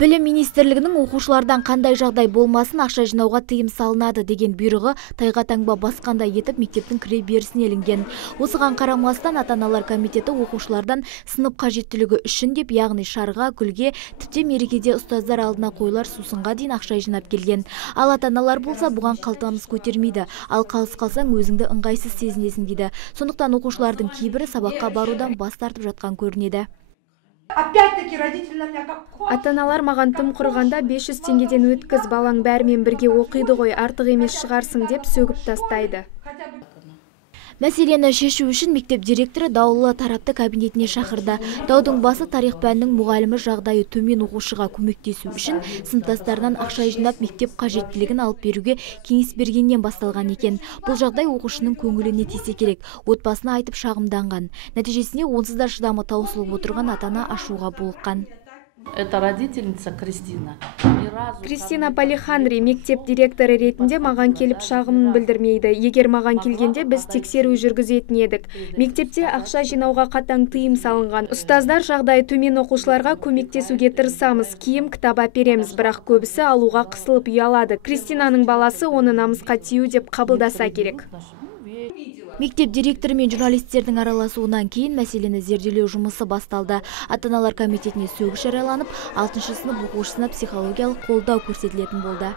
Білім министрлігінің оқушылардан қандай жағдай болмасын ақша жинауға тыйым салынады деген бұйрығы тайға таңба басқандай етіп мектептің кіре берісіне ілінген. Осыған қарамастан ата-аналар комитеті оқушылардан сынып қажеттілігі үшін деп, яғни шарға, гүлге, тіпті мерекеде ұстаздар алдына қойылар сусынға дейін ақша жинап келген. Ал ата-аналар болса бұған қалтамыз көтермейді, ал қалыс қалсаң өзіңді ыңғайсыз сезінесің дейді. Сондықтан оқушылардың кейбірі сабаққа барудан бас тартып жатқан көрінеді. Ата-аналар маған тым құрғанда 500 теңгеден өткіз, балаң бәрімен бірге оқиды ғой, артық емес шығарсың деп сөгіп тастайды. Мәселені шешу үшін мектеп директоры даулы тарапты кабинетіне шақырды. Даудың басы тарих пәнінің мұғалімі жағдайы төмен оқушыға көмектесу үшін сыныптастарынан ақша жинап мектеп қажеттілігін алып беруге кеңес бергеннен басталған екен. Бұл жағдай оқушының көңіліне тисе керек. Отбасына айтып шағымданған. Нәтижесінде онсыз да шыдамы таусылып отырған ата-ана ашуға булыққан. Это родительница Кристина. Кристина Полиханри мектеп директоры ретінде маған келіп шағымын білдірмейді. Егер маған келгенде біз тексеру жүргізетін едік. Мектепте ақша жинауға қатаң тыйым салынған. Ұстаздар жағдайы төмен оқушыларға көмектесуге тырысамыз. Киім, кітап әпереміз, бірақ көбісі алуға қысылып ұялады. Кристинаның баласы оны намысқа тию деп қабылдаса керек. Мектеп директоры мен журналистердің араласуынан кейін мәселені зерделеу жұмысы басталды. Ата-аналар комитетіне сөгіс жарияланып, 6 сынып оқушысына психологиялық қолдау көрсетілетін болды.